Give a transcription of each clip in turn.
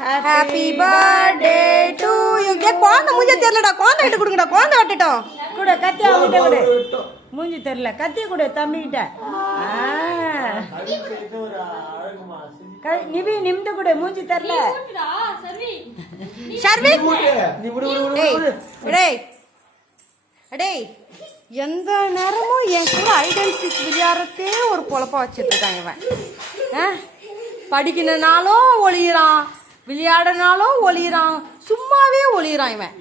Happy birthday to you. குழந்தை மூஞ்சி தெரியலடா, குழந்தை கிட்ட கொடுங்கடா, குழந்தை விட்டுட்டோம். கூட கத்தி அவங்கிட்ட கூட மூஞ்சி தெரியல, கத்தி கூட தம்பிக்கிட்ட. நிவி நிமிந்து கூட மூஞ்சி தெரியல. ஷர்வி டேய், எந்த நேரமும் என் கூட ஐடென்டிட்டி விளையாடுறதே ஒரு பொழப்பா வச்சுட்டு இருக்காங்க இவன். படிக்கணுனாலும் ஒளியிறான், விளையாடினாலும் ஒளியிறான், சும்மாவே ஒளியிறான் இவன்.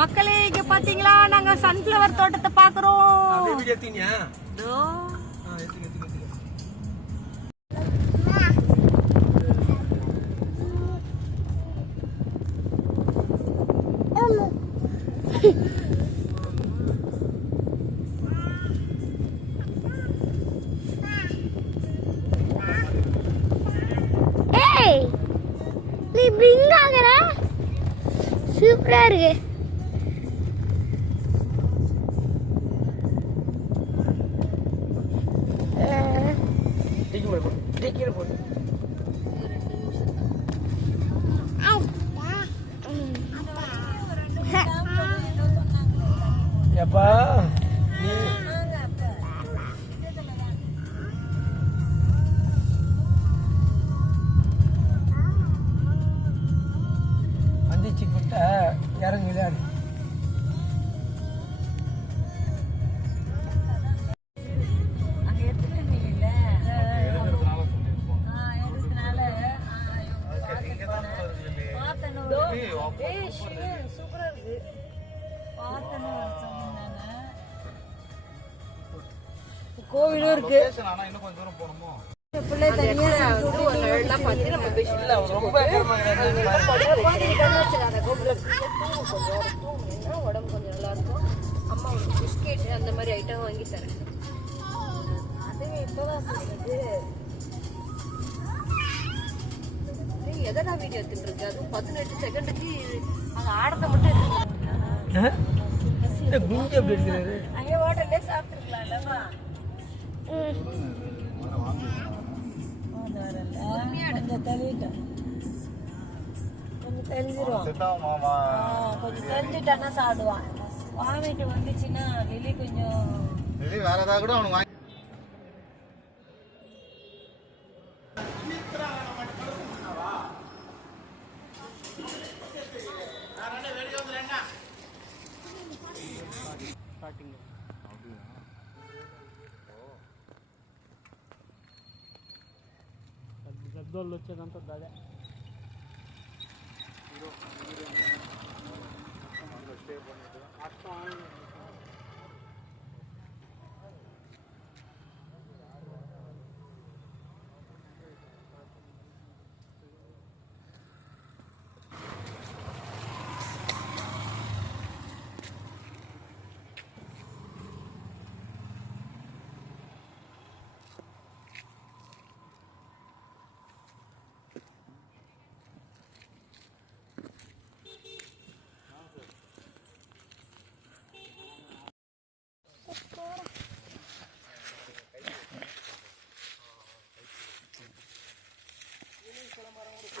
மக்களே இங்க பாத்தீங்களா, நாங்க சன்ஃபிளவர் தோட்டத்தை பாக்குறோம். சூப்பரா இருக்கு. அந்திச்சு குட்ட இறங்கி விளையாடு. கோவிலும் இருக்கு. பிள்ளை தனியா உடம்பு கொஞ்சம் நல்லா இருக்கும். அம்மா ஒரு பிஸ்கெட் அந்த மாதிரி ஐட்டம் வாங்கி தரேன். அதுவே இப்பதான் சொல்றது. எதனா வீடியோ எடுத்துட்டு இருக்கு, அதுவும் 18 செகண்டுக்கு அந்த ஆடத்தை மட்டும் எடுத்துக்கிறாங்க. அங்கே ஹோட்டல்லே சாப்பிட்டுருக்கலாம் இல்லமா. கொஞ்சம் தெளிவிட்டோம், கொஞ்சம் தெரிஞ்சிருவான். கொஞ்சம் தெரிஞ்சுட்டானா சாப்பிடுவான். வாமிட்டு வந்துச்சுன்னா லிலி கொஞ்சம் வேற ஏதாவது கூட அவனுக்கு పెద్దోళ్ళు వచ్చేదంతా అదే.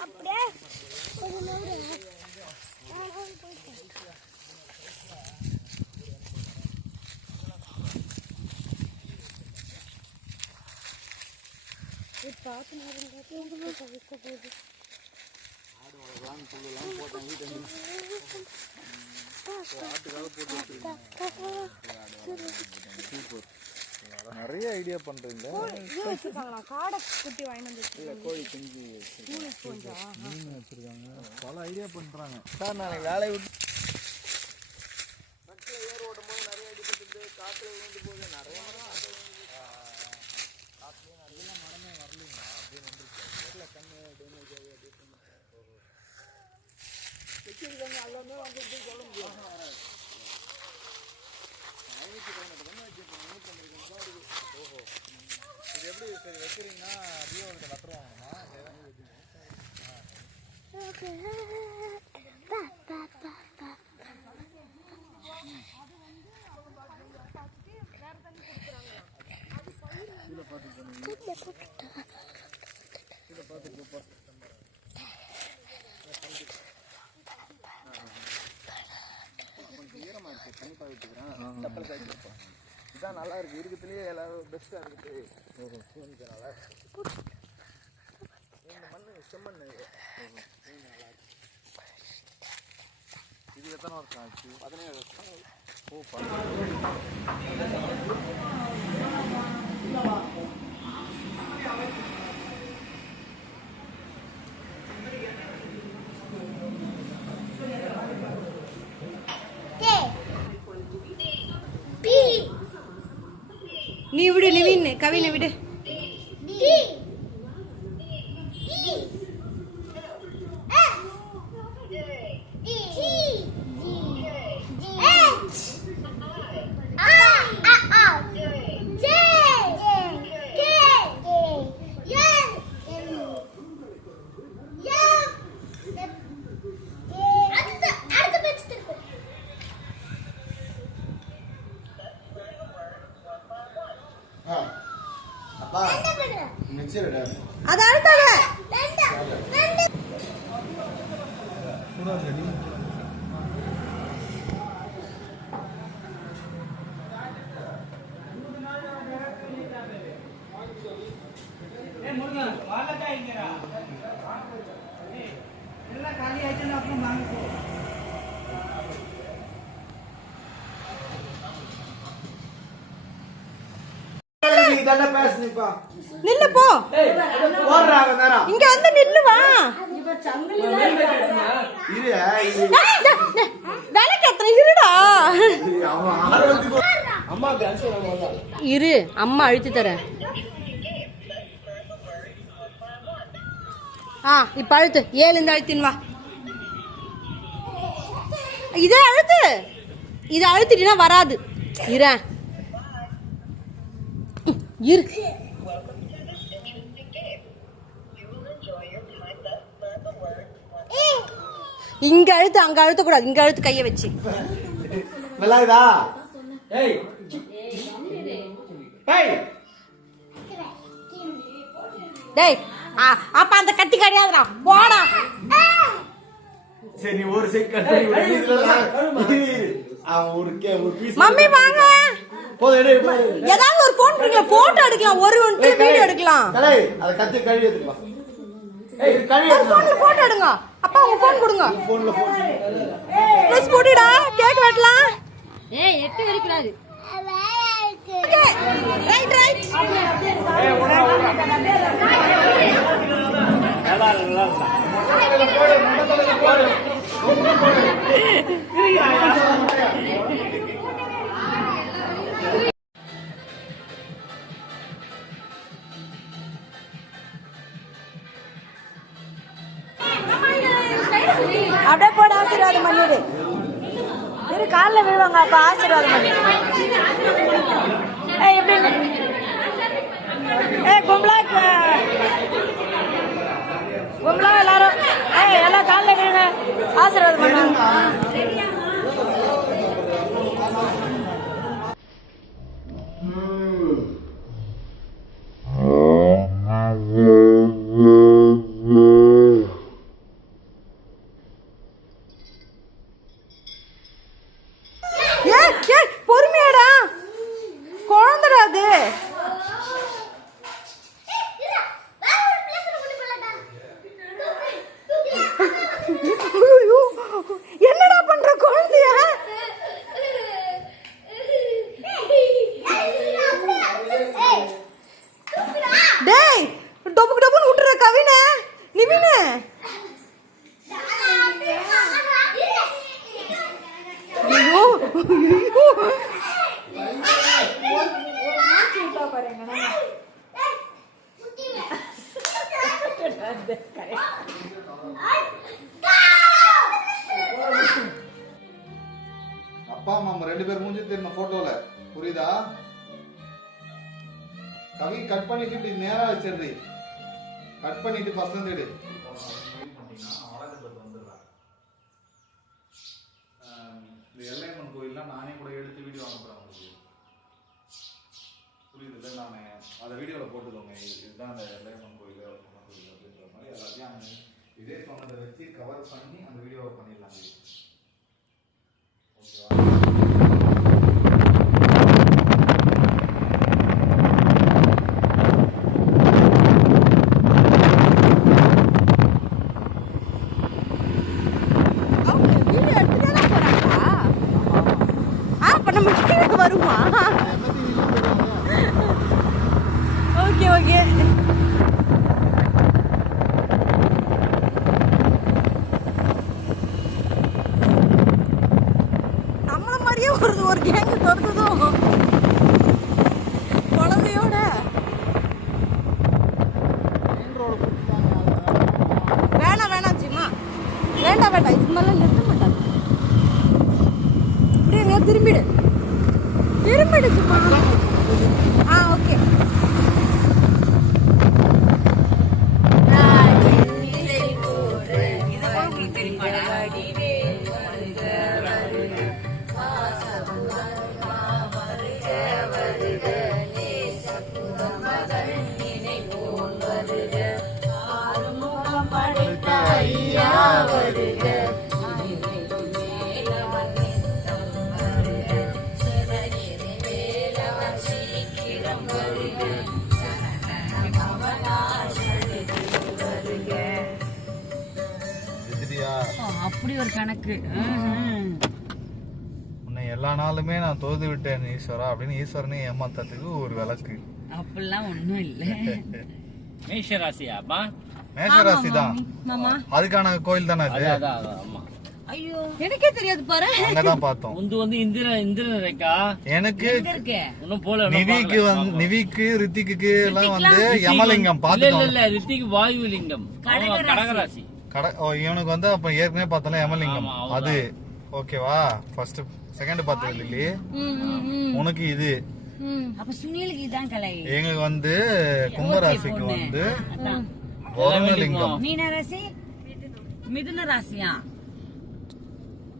அப்படியே நிறைய ஐடியா பண்றீங்க. காடை குட்டி வாங்கிட்டு கோழி குஞ்சு வச்சிருக்காங்க, பல ஐடியா பண்றாங்க சார். நாளைக்கு வேலையை விட்டு ஏர் ஓடும் போது நிறைய அடிபட்டு காத்துல விழுந்து போகுது. நிறைய மரம் காத்துலயே நிறைய மரமே வரலீங்களா அப்படின்னு வந்துருக்கு. கண்ணு டேமேஜ் ஆகி அப்படி இது எப்படி சரி வைக்கிறீங்கன்னா தீபாவளிக்கு பத்திரம் வாங்கணுமா? இதான் நல்லா இருக்கு, இருக்கிறதுலயே எல்லாரும் பெஸ்டா இருக்குது. நல்லா இந்த மண்ணு செம்மண் இது எத்தனை வருஷம் ஆச்சு? 17 வருஷம். ஓ, நீ விடு நிவின், கவினை விடு. அது அழுத்தாத. நில்லு போ. இங்க வந்து நில்லு வா. விளக்கேத்துற இருடா. இரு, அம்மா அழுத்தி தரேன். இப்ப அழுத்து. 7 இருந்து அழுத்தின் வா. இதே அழுத்து. இதை அழுத்திட்டீங்கன்னா வராது. இரு இங்க அழுத்து, அங்க அழுத்த கூடாது. இங்க அழுத்து கைய வச்சு. நல்லாதா? ஏய் ஏய் டேய், அப்ப அந்த கத்தி கிடையாதுடா, போடா. சரி, ஒரு செகண்ட் மம்மி வாங்க. ஏதாவது ஒரு போன் இருக்குல, போட்டோ எடுக்கலாம், ஒரு வீடியோ எடுக்கலாம். அத கத்தி கழுவி எடுத்துக்கலாம். போட்டோ எடுங்க. அப்பா உங்க போன் கொடுங்க. ப்ளஸ் போடுடா, கேக் வெட்டலாம். ஏய், 8 வரைக்கூடாது. Right right. அப்படியே போட ஆசீர்வாதம் பண்ணிடு. இரு, காலில் விழுவாங்க. அப்ப ஆசீர்வாதம் பண்ணி. எப்படி கும்பலா எல்லாரும் எல்லாம் காலில் விழுங்க, ஆசீர்வாதம் பண்ணுவாங்க. பொறுமையாடா, குழந்தைடா அது. என்னடா பண்ற குழந்தைய? டேய், டொபுக்கு டொபுன்னு விட்டுற கவின நிவின. ஐயோ பாருங்க. அப்பா அம்மா 2 பேர் மூஞ்சி தெரியணும் போட்டோல, புரியுதா? கவி கட் பண்ணிட்டு இப்படி நேரா வச்சிருது, கட் பண்ணிட்டு ஃபர்ஸ்ட் வந்து எடு. இந்த எல்லையம்மன் கோயில்லாம் நானே கூட எடுத்து வீடியோ அனுப்புறேன் உங்களுக்கு, புரியுது? நானே அதை வீடியோவில் போட்டுக்கோங்க. இதுதான் அந்த எல்லையம்மன் கோயில் அப்படின்ற மாதிரி எல்லாத்தையும் இதே சொன்னதை வச்சு கவர் பண்ணி அந்த வீடியோவை பண்ணிடலாம். வருமா? Okay okay. நம்மள மாதிரியே ஒரு கேங்கு தொடர்ந்ததும் குழந்தையோட. வேணாம் ஜிம்மா, வேண்டாம் இது மாதிரிலாம் நிறுத்த மாட்டாங்க. அப்படியே திரும்பிடு சும்மா. ஓகே. அப்படி ஒரு கணக்கு. உன்னை எல்லா நாளுமே நான் தோது விட்டேன் ஈஸ்வரா அப்படின்னு ஈஸ்வரனை ஏமாத்ததுக்கு ஒரு விளக்கு. அப்படிலாம் ஒண்ணும் இல்ல. மேஷராசியாப்பா? மேஷராசி தான். அதுக்கான கோயில் தானே அது? ஐயோ எனக்கே தெரியாது பாரு. அங்கதான் பார்த்தோம். வந்து இந்திரன் ரேகா எனக்கு இன்னும் போல. நிவிக்கு ரித்திக்கு எல்லாம் வந்து யமலிங்கம் பாத்துட்டோம். இல்ல ரித்திக்கு வாயு லிங்கம், கடகராசி. இவனுக்கு வந்து அப்ப ஏற்கனவே பார்த்தோம்ல யமலிங்கம், அது ஓகேவா? ஃபர்ஸ்ட் செகண்ட் பார்த்தது இல்லையே உனக்கு இது. அப்ப சுனிலுக்கு இதான் கலை. எங்களுக்கு வந்து கும்பராசிக்கு வந்து வருணலிங்கம். மீன ராசி, மிதுன ராசியா?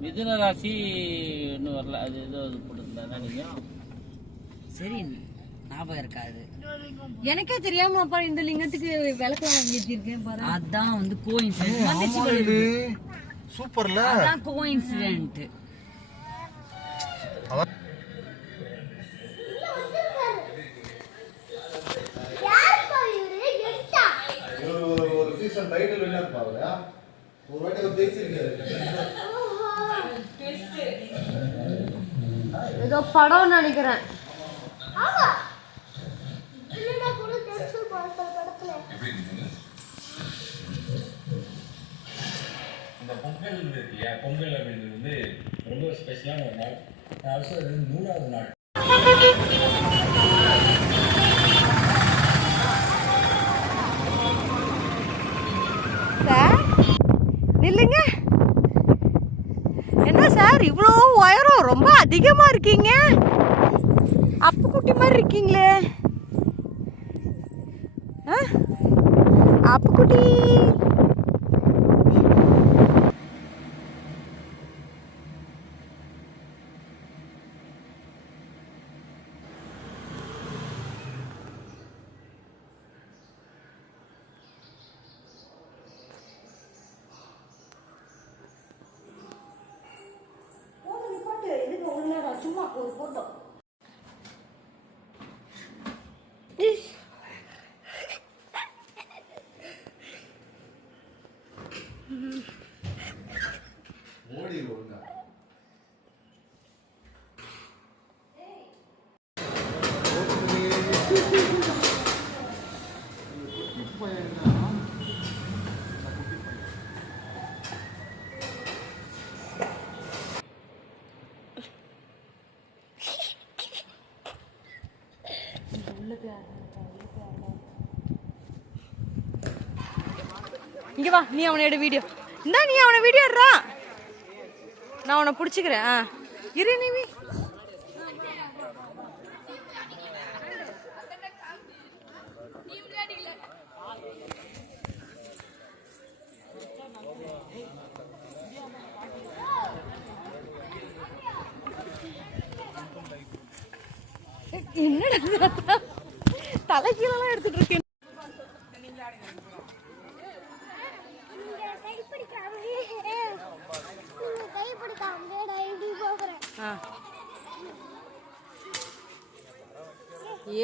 மிதுன ராசி இன்னும் வரல. அது ஏதோ போட்டுருந்தா நீங்க சரி ஞாபகம் இருக்காது. எனக்கே தெரியாம அப்பா இந்த லிங்கத்துக்கு விளக்கு வாங்கி வச்சிருக்கேன் பாரு. அதான் வந்து கோயின்சிடென்ட். சூப்பர்ல. அதான் கோயின்சிடென்ட். ஒரு சீசன் டைட்டில் வின்னர் பாருங்க. ஒரு வாட்டி ஒரு ஜெயிச்சிருக்காரு. ஏதோ படம் நினைக்கிறேன். இந்த பொங்கல் இருக்கு இல்லையா, பொங்கல் அப்படின்றது வந்து ரொம்ப ஸ்பெஷலான ஒரு நாள். ஆல்சோ அது 100வது நாள். சார் நில்லுங்க. என்ன சார் இவ்வளோ உயரம், ரொம்ப அதிகமா இருக்கீங்க. அப்புக்குட்டி மாதிரி இருக்கீங்களே. அப்புக்குட்டி சும்மா ஒரு போட்டோ. ஓடி ஒழுங்கா. இங்க வா, நீ அவனை எடு வீடியோ. இந்தா நீ அவனை வீடியோ எடுறா, நான் அவனை பிடிச்சிக்கிறேன். இரு நிவி. என்னடா தலைக்கீழலாம் எடுத்துட்டு இருக்கேன்.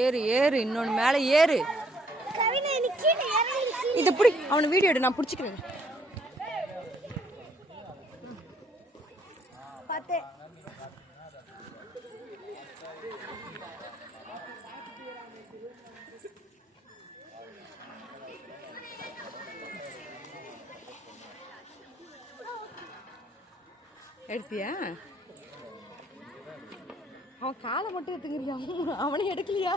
ஏறு ஏறு, இன்னொன்னு மேல ஏறு. இத புடி, அவன வீடியோ எடு, நான் புடிச்சுக்கிறேன். பாத்தே எடுத்தியா? அவன் காலை மட்டும் எடுத்துக்கிறியா? அவனே எடுக்கலையா?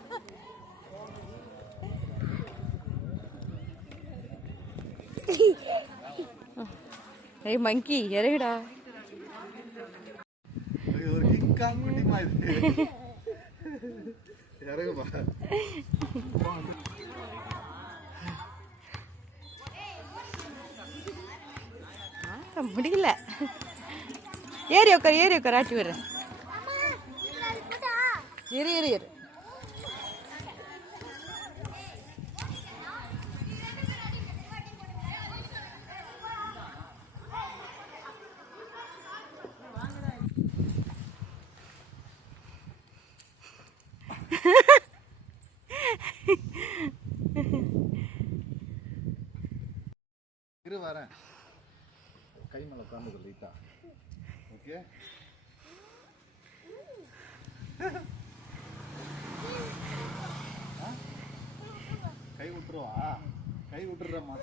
ஏய் மங்கி இறகுடா. ஒரு கிங்காங் குட்டிமா இது. இறகுமா. முடியல. ஏறி உட்கார், ஏறி உட்கார், ஆட்டி விடுறேன். இரு இரு இரு. இரு வரேன். கை மேல உட்கார்ந்து லைட்டா. ஓகே. கை விட்டுருவா? கை விட்டுறமா?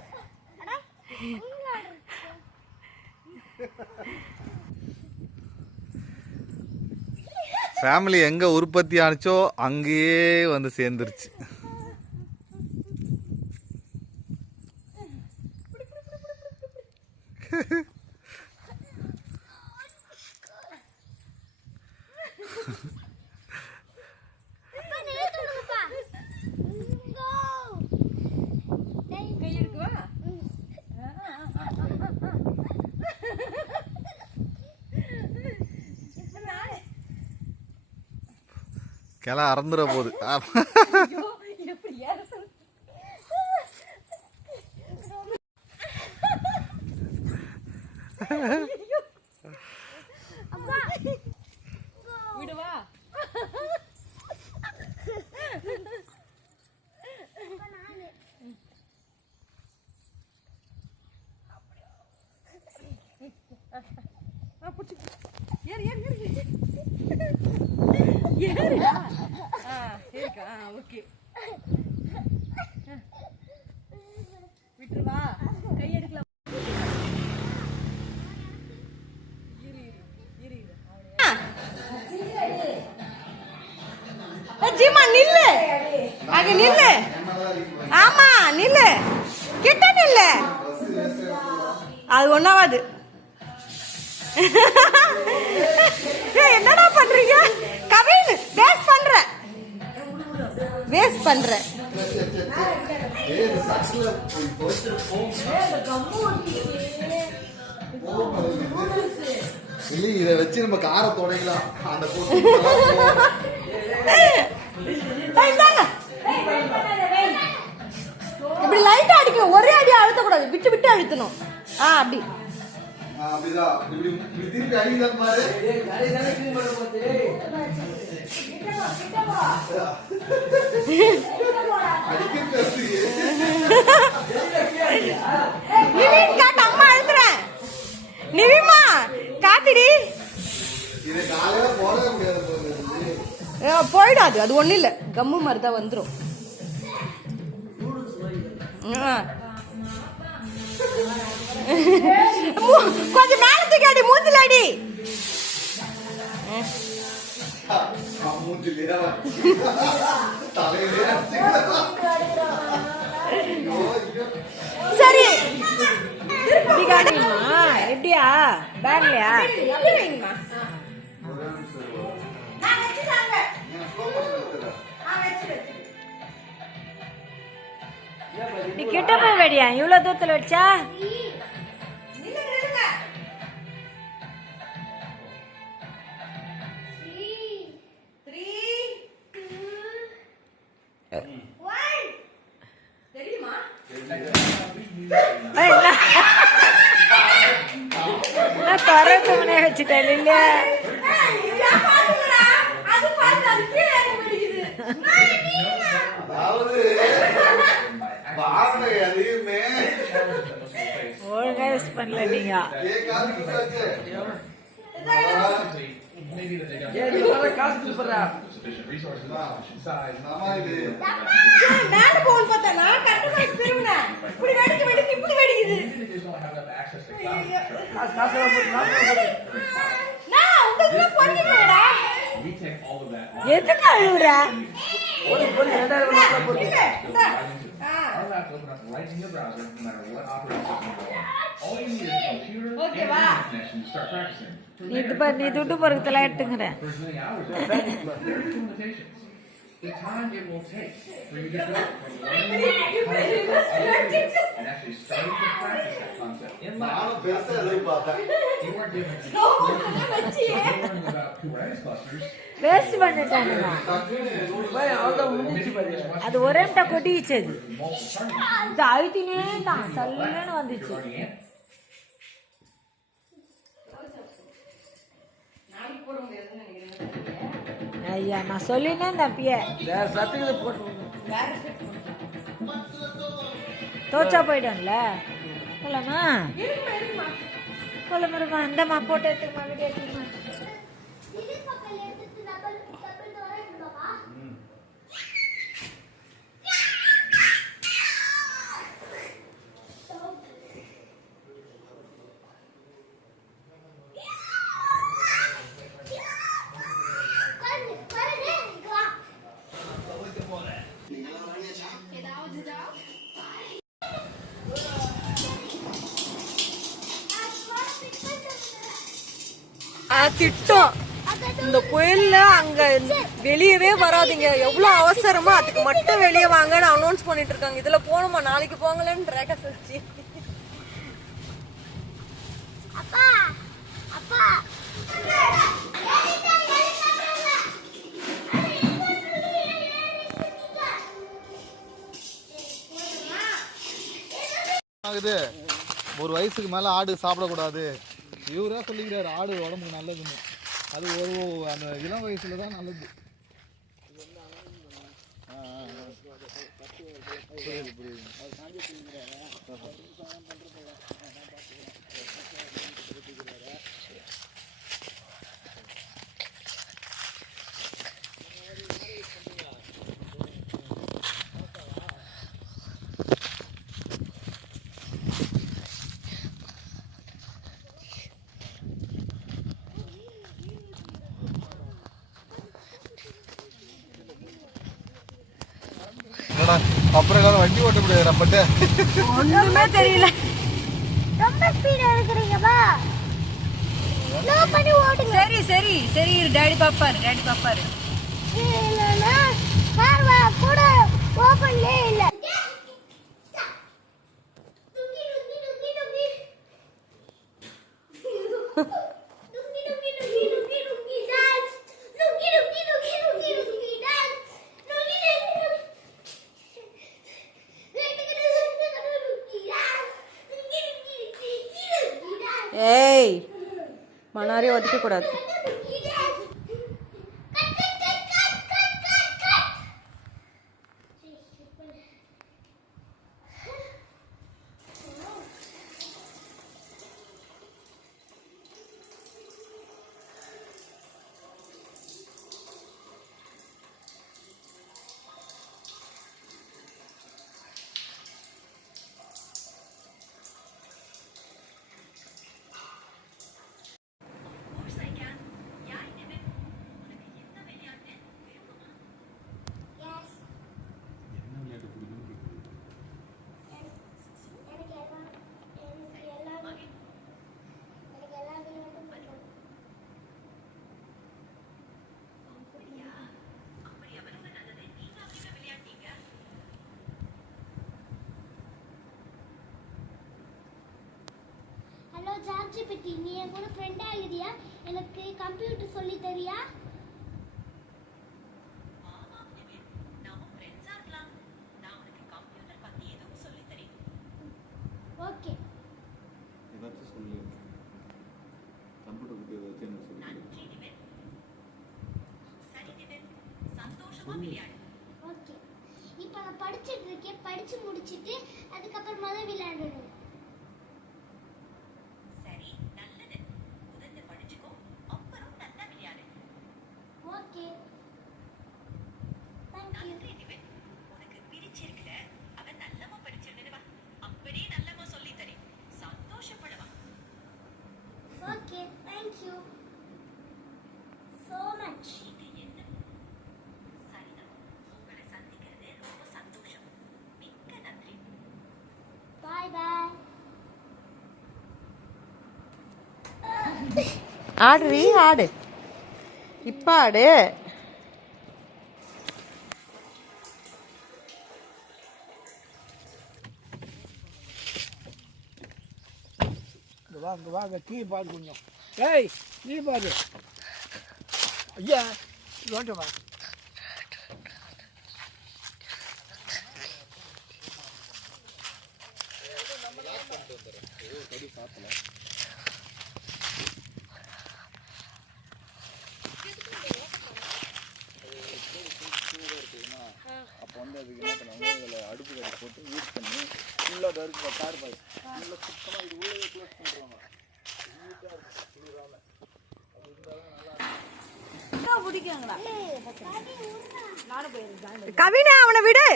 ஃபேமிலி எங்க உற்பத்தி ஆனிச்சோ அங்கேயே வந்து சேர்ந்துருச்சு. கிளை அறந்துட போகுது. விடுவா. ஏறு ஏறு ஏறு ஏறுடா. ஏறுக்கா. ஓகே, விட்டுருவா. கை எடுக்கலாம். ஜீமா நில்லு, அங்க நில்லு. ஆமா நில்லு, கிட்ட நில்லு. அது ஒண்ணாவது. என்னடா பண்றீங்க கவின்? வேஸ்ட் பண்ற, வேஸ்ட் பண்ற. இதை வச்சு நம்ம காரை தொடங்கலாம். அந்த இப்படி லைட்டா அடிக்கணும், ஒரே அடியா அழுத்தக்கூடாது, விட்டு விட்டு அழுத்தணும். அப்படி அப்படிதான். இப்படி திருப்பி அடிக்கிறார் பாரு. நிவின் காட்டு, அம்மா அழுத்துறேன். நிவிமா காத்துடி. இதை காலையில போடவே முடியாது. போயிடாது, அது ஒண்ணு இல்ல, கம்மு மாதிரி தான் வந்துரும். கொஞ்சம் மேல தூக்கி அடி, மூஞ்சில அடி. சரி எப்படியா பேக்லயா? வெடியா இவ்வளவு தூரத்துல வெடிச்சா? பரத்துமனே வச்சுட்டேன் இல்லையா? ஒழுங்கா யூஸ் பண்ணல நீங்க. எதுக்கு அழுகுற? நீ துட்டு பொறுக்கத்துல எடுத்துக்கிறேன். The time it will take for you to go from learning and actually starting to practice that concept. You are given learning about Kubernetes clusters. Waste பண்ணிட்டானுங்க. அது ஒரே முட்டை கொட்டிச்சு. இது அழுத்தினே தான் சல்லுன்னு வந்துச்சு. ஐயா நான் சொல்லினேன் தப்பிய தோச்சா போயிடும்ல. போலாமா? போலாமா? இந்தம்மா போட்டோ எடுத்துக்கமா, வீடியோ எடுத்துக்கமா. திட்டம் இந்த கோயில்ல அங்க வெளியவே வராதிங்க, எவ்வளவு அவசரமா அதுக்கு மட்டும் வெளியே வாங்கன்னு அனௌன்ஸ் பண்ணிட்டு இருக்காங்க. இதுல போகணுமா? நாளைக்கு போங்களேன்னு ரேகா சொல்லிச்சு. ஒரு வயசுக்கு மேல ஆடு சாப்பிடக்கூடாது. இவரா சொல்லிக்கிறாரு ஆடு உடம்புக்கு நல்லதுன்னு. அது ஒரு அந்த இளம் வயசுல தான் நல்லது. அப்புறம் வண்டி ஓட்ட முடியாது நம்மகிட்ட. ஒண்ணுமே தெரியல. ரொம்ப ஸ்பீடா இருக்குறீங்கப்பா. ஸ்லோ பண்ணி ஓடுங்க. சரி சரி சரி டாடி பாப்பாரு, டாடி பாப்பாரு. இல்லனா கார் கூட ஓபன்லே இல்ல. ஏய் மணாரி ஒதுக்க கூடாது. பெட்டி நீ என் கூட ஃப்ரெண்ட் ஆகிறியா எனக்கு கம்ப்யூட்டர் சொல்லி தரியா ஓகே ஏதாச்சும் சொல்லு கம்ப்யூட்டர் பத்தி ஏதாச்சும் எனக்கு சொல்லு ஓகே இப்போ நான் படிச்சிட்டு இருக்கேன் படிச்சு முடிச்சிட்டு அதுக்கப்புறமா தான் விளையாடணும் okay okay thank you so much bye bye ஆடுறீ ஆடு இப்ப ஆடு வாங்க கீ பாரு கொஞ்சம் ஏய் நீ பாரு ஐயா ரோட்டு வா அப்போ வந்து அதுக்கு என்ன பண்ணுவாங்க இதில் அடுப்பு கறி போட்டு யூஸ் பண்ணி ஃபுல்லாக டருக்கு கார் பாய் ஃபுல்லாக சுத்தமாக இது உள்ளே க்ளோஸ் பண்ணுறாங்க கவினா அவனை விடு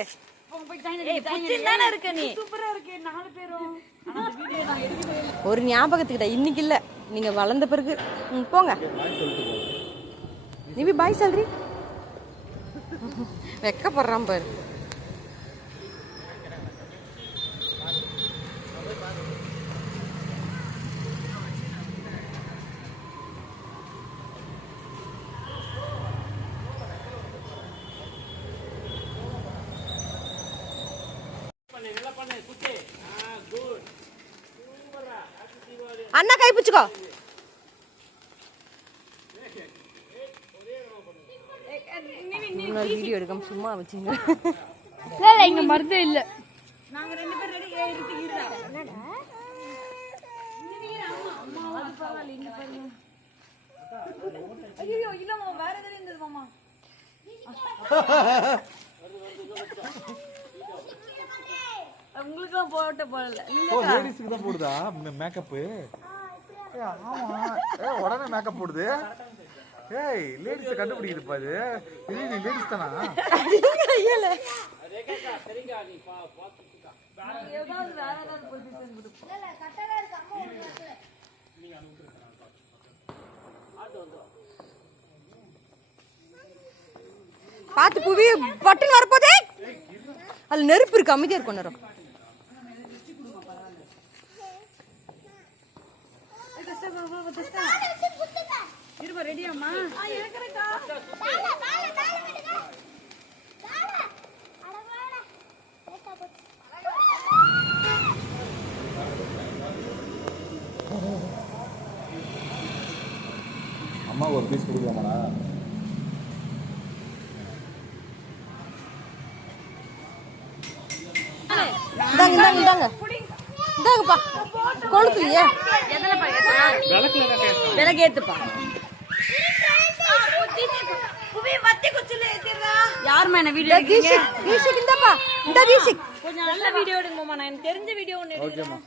ஒரு ஞாபகத்துக்கிட்ட இன்னைக்கு இல்ல நீங்க வளர்ந்த பிறகு போங்க நீ பாய் சொல்றீ வெக்கப்படுறான் பாரு அண்ணா கை பிடிச்சுக்கோ வீடியோ எடுக்காம சும்மா வச்சுங்க இங்க மருந்து இல்ல நாங்க ரெண்டு பேரும் ரெடி ஏறிட்டு ஐயோ இல்லம்மா வேற எதுல இருந்தது மாமா உங்களுக்கு போட்ட போடல லேடிஸ்க்கு தான் போடுதா மேக்கப் ஆமா உடனே மேக்கப் போடுது ஏய் லேடிஸ் கண்டுபிடிக்குது பாரு இது நீ லேடிஸ் தானா பாத்து புவி பட்டுன்னு வரப்போதே அது நெருப்பு இருக்கு அமைதியா இருக்கும் நேரம் இருப்பா ரெடியாம்மா அம்மா ஒரு பீஸ் கொடுக்கலாமாடா இந்தாங்க இந்தாங்க இந்தாங்க இந்தாங்கப்பா கொளுத்துலையே விலகு ஏத்துப்பா யார் மேன வீடியோ தீஷிக் இந்தாப்பா இந்த தீஷிக் கொஞ்சம் நல்ல வீடியோ எடுங்கம்மா நான் எனக்கு தெரிஞ்ச வீடியோ ஒன்னு எடுக்கிறேன்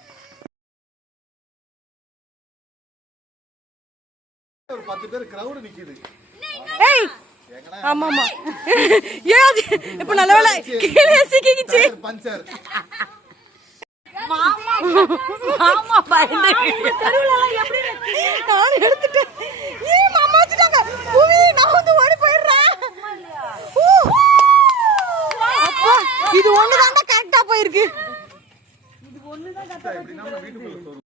ஒரு 10 பேர் கிரவுட் நிக்குது ஏய் ஆமா ஆமா ஏய் இப்ப நல்ல வேளை கீழே சிக்கிச்சு பஞ்சர் மாமா மாமா பயந்து தெருவுல எல்லாம் எப்படி நான் எடுத்துட்டேன் ஏய் மாமா வச்சிட்டாங்க புவி நான் வந்து ஓடி போயிடுறேன் அப்பா இது ஒண்ணுதான் கரெக்ட்டா போயிருக்கு இது ஒண்ணுதான் கரெக்ட்டா இப்படி நம்ம வீட்டுக்குள்ள சொல்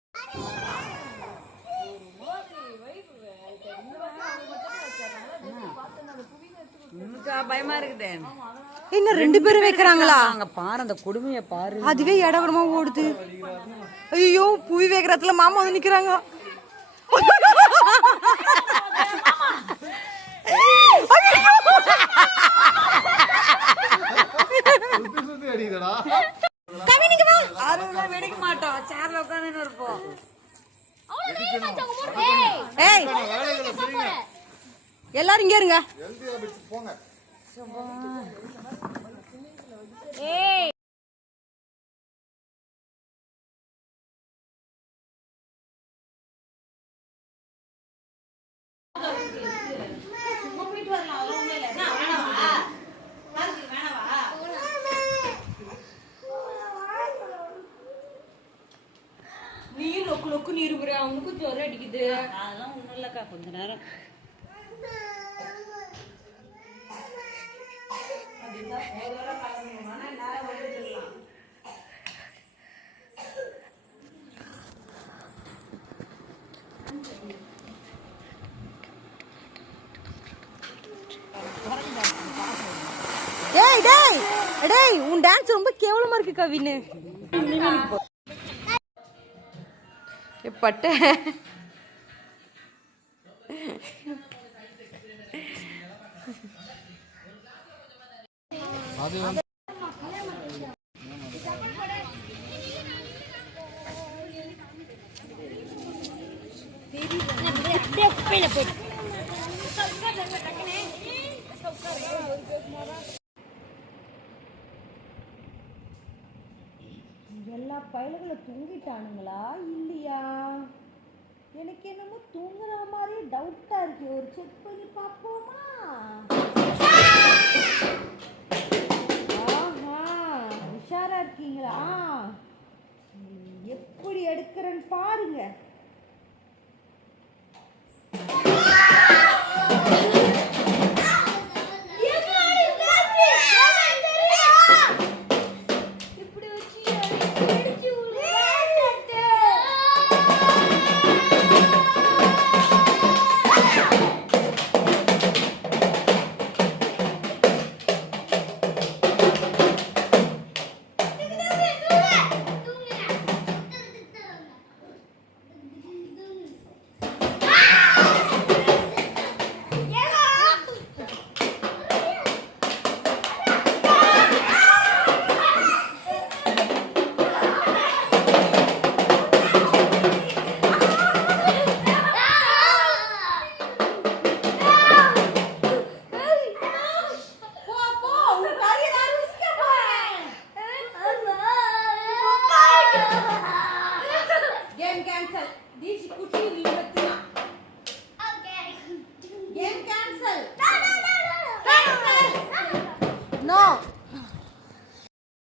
பயமா இருக்குது இன்னும் 2 பேரும் வைக்கிறாங்களா அங்க பாரு அந்த கொடுமையை பாரு அதுவே இடவரமா ஓடுது ஐயோ புவி வைக்கிறதுல மாமா வந்து நிக்கிறாங்க எல்லாரும் இங்கே இருங்க. போங்க. ஏய் நீர் நொக்கு நொக்கு நீர் அவனுக்கும் ஜோரம் அடிக்குது. அதெல்லாம் ஒண்ணும் இல்லக்கா, கொஞ்ச நேரம் டேய் டேய் டேய் உன் டான்ஸ் ரொம்ப கேவலமா இருக்கு கவின்னு. பட்ட அது வந்து எல்லா பயலுகளும் தூங்கிட்டானுங்களா இல்லையா? எனக்கு என்னமோ தூங்குற மாதிரி டவுட்டா இருக்கு. ஒரு செக் பண்ணி பார்ப்போமா? ஆஹா, உஷாரா இருக்கீங்களா? எப்படி எடுக்கிறேன்னு பாருங்க. Game cancel. தீசி குட்டி நீ வச்சுனா